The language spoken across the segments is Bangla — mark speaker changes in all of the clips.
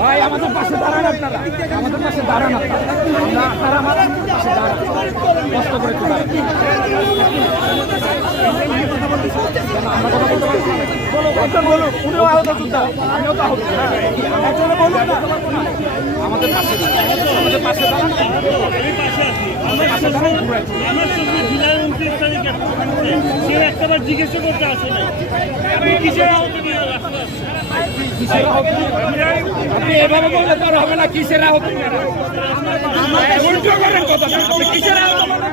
Speaker 1: ভাই,
Speaker 2: আমাদের পাশে দাঁড়ান আপনারা। আমাদের পাশে দাঁড়ান আপনারা। আপনারা আমাদের পাশে দাঁড়ান। কষ্ট করে।
Speaker 1: না
Speaker 2: আমাদের পাশে আমাদের
Speaker 3: একটাবার জিজ্ঞাসা করতে আসে নাই আপনি কিসের আহত নিয়ে
Speaker 2: আপনি এভাবে বললে তো আর হবে। না কিসের আহত উল্টো করেন কথা আপনি কিসের আহত মানে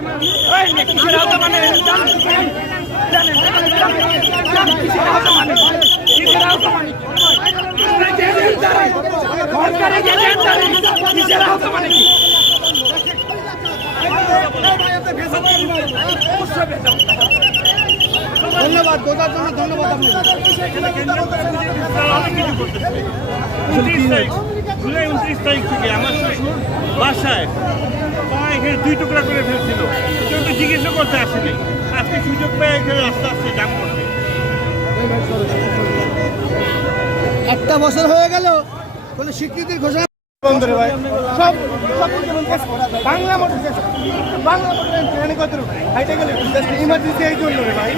Speaker 2: কিসের আহত মানে জানেন, জানেন, জানেন, জানেন, জানেন, কিসের আহত মানে কিসের আহত মানে আপনি গেলেন দাঁড়ান সরকারে গেলেন দাঁড়ান কিসের আহত মানে কি?
Speaker 1: ধন্যবাদ বোঝার জন্য ধন্যবাদ
Speaker 3: জুলাই উনত্রিশ তারিখ থেকে আমার শ্বশুর বাসায় এখানে দুই টুকরা করে ফেলছিল। কেউ তো জিজ্ঞাসা করতে আসেনি। আজকে সুযোগ পেয়ে এখানে রাস্তা আসছে জাম করতে
Speaker 1: একটা বছর হয়ে গেল, কোন স্বীকৃতির ঘোষণা বাংলা মোটর বাংলা মোটর গেলে ইমার্জেন্সি এই জন্য ভাই।